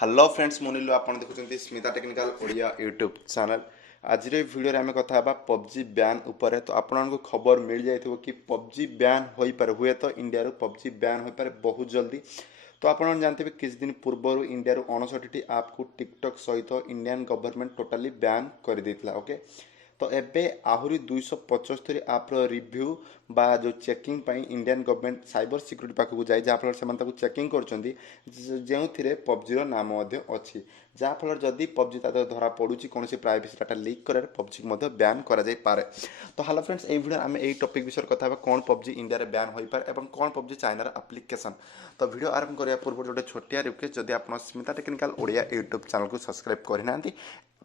Hello friends मुनिलु आप देखुं Smita technical Odia YouTube channel आज भिडियो आम कथा पबजी बैन उपर तो आपको खबर मिल जाइए कि पबजी बैन हो पारे हुए तो इंडिया पबजी बैन हो पारे बहुत जल्दी। तो आप जानते हैं किसी दिन पूर्व इंडिया 59टी आप को टिकटॉक सहित इंडियन गवर्नमेंट टोटाली बैन कर देता। ओके तो एबे आहरी 275 आप्र रिव्यू बा जो चेकिंग पाई इंडियन गवर्नमेंट साइबर सिक्यूरिटी पाखक जाए जहाँफल से चेकिंग कर पबजी नाम अच्छी जहाँफल जदि पबजी धरा पड़ू कौन प्राइवेसी डाटा लीक कर पबजी को बैन करे। तो हेलो फ्रेंड्स ये वीडियो आम यही टॉपिक विषय कथा कौन पबजी इंडिया रे बैन हो पारे और कौन पबजी चाइनार एप्लिकेशन। तो वीडियो आरंभ करने पूर्व गोटे छोटिया रिक्वेस्ट जदि आप Smita technical Odia YouTube channel को सब्सक्राइब करना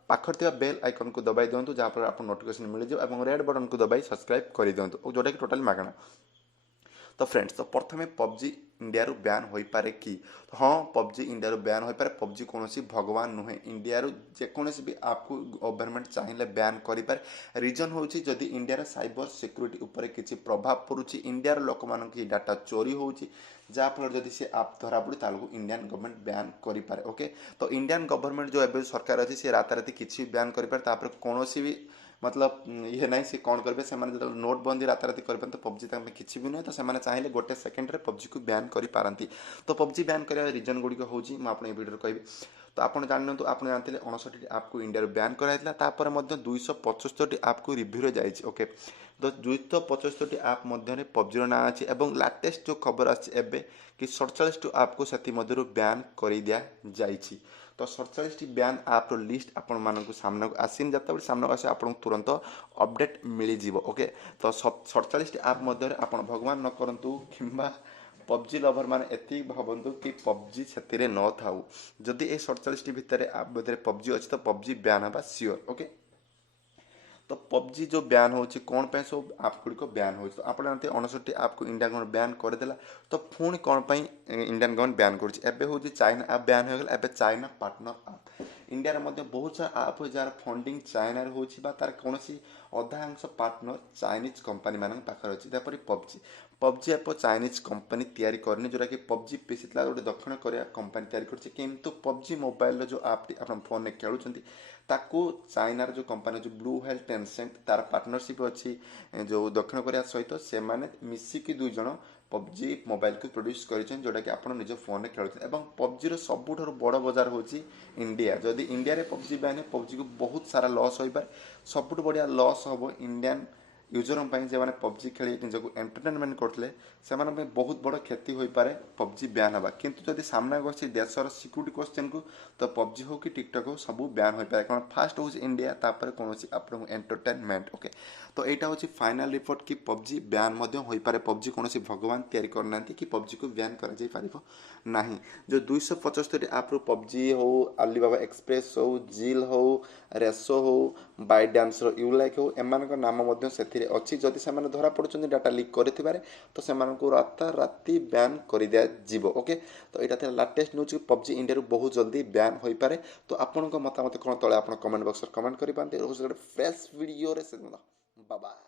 पाखर थी बेल आइकन को दबाई दिंतु जहाँफल आप नोटिफिकेशन मिल जाए और रेड बटन को दबाई सब्सक्राइब कर दिंतु जोटा कि टोटाली मागणा। तो फ्रेंड्स तो प्रथम पबजी इंडिया रू बैन हो पारे कि हाँ पबजी इंडिया रू बैन हो पारे पबजी कौन भगवान नुहे इंडिया रू जेकोसी भी आपको गवर्नमेंट चाहिए बैन करें रिजन हूँ जदि इंडिया साइबर सिक्यूरीटी उपर किसी प्रभाव पड़ुछि इंडिया लोक मान डाटा चोरी होउछि जहाँफल जदि से आप धरा पड़े तालू इंडियन गवर्नमेंट बैन करें। ओके तो इंडियन गवर्नमेंट जो एवं सरकार अच्छी सी राताराति किसी बैन करें कौन भी मतलब ये ना सी कौन करेंगे से जो नोटबंदी राताराति करें तो पबजी किसी भी नुहे तो से चाहिए गोटे सेकेंड पबजी को बैन करें। तो पबजी बैन कर रिजन गुड़िक हूँ मुझे भिडियो कहि तो आप जानते आप जानते 59टी आप को इंडिया बैन कराइला 275टी आप को रिव्यू जाइए। ओके तो 275टी आप मध्य पबजी ना अच्छी और लाटेस्ट जो खबर आए कि 47 आप को से बैन कर दिया जाइए। तो 47टी बैन आप लिस्ट आपण मानक सामना को आसीन जब सामना आसे आपको तुरंत अपडेट मिल जाव। ओके तो 47टी आप मध्य आप भगवान न करूँ कि पबजी लभर मैंने एति भावतु कि पबजी से न था जदि ये 47टी भितर आप मध्य पबजी अच्छी तो पबजी बैन हवा सियोर। ओके तो पबजी जो बैन हो कौन पे सब आप गुड़िक बैन हो तो आप जानते 59टी आप को इंडिया गवर्नमेंट बैन करदेला तो पुणी कौन इंडियन गवर्नमेंट बैन कर चाइना आप बैन हो गला चाइना पार्टनर आप इंडिया बहुत सारा आप जार फंडिंग चाइना हो तार कौन अधांश पार्टनर चाइनीज कंपनी मान पाखे अच्छी जपरी पबजी पबजी आप चाइनीज कंपनी तैयारी करनी जोटा कि पबजी पीसी गोटे दक्षिण कोरिया कंपनी तैयारी कर पबजी मोबाइल जो आपटी आप फोन में खेलुंट ताकू चाइनार जो कंपनी जो ब्लू हेल टेनसेंट तार पार्टनरशिप अच्छी जो दक्षिण कोरिया सहित से मिसिकी दुई जन पबजी मोबाइल को प्रोड्यूस कर जोटा कि आप निज फोन में खेलुं और पबजी सबुठ बड़ बजार हूँ इंडिया जदि इंडिया पबजी बैन पबजी को बहुत सारा लॉस हो पाए सबुठ बढ़िया लॉस हम इंडियन यूजर जो मैंने पबजी खेली निजक एंटरटेनमेंट करते से बहुत बड़ क्षति हो पाए पबजी बैन हवा किंतु जदि सामना कर देशर सिक्यूरीटी क्वेश्चन को तो पबजी हो कि टिकटक हो सब बैन हो पाए कारण फास्ट हूँ इंडिया तापर कौन आप एंटरटेनमेंट। ओके तो यहाँ हूँ फाइनाल रिपोर्ट कि पबजी बैन हो पारे पबजी कौन भगवान तैयारी करना कि पबजी को बैन करना जो 275 आप पबजी हो अलीबाबा एक्सप्रेस हो जिल हो रेसो हो बाय डांसर यू लाइक हो एम नाम से अच्छी जदि से धरा पड़ुं डाटा लीक करें तो से राताराति बैन कर दिया। ओके तो यहाँ था लाटेस्ट न्यूज पबजी इंडिया बहुत जल्दी बैन हो पारे। तो आपको मतामत कौन तले आप कमेंट बॉक्स कमेंट करें फ्रेश वीडियो बाय।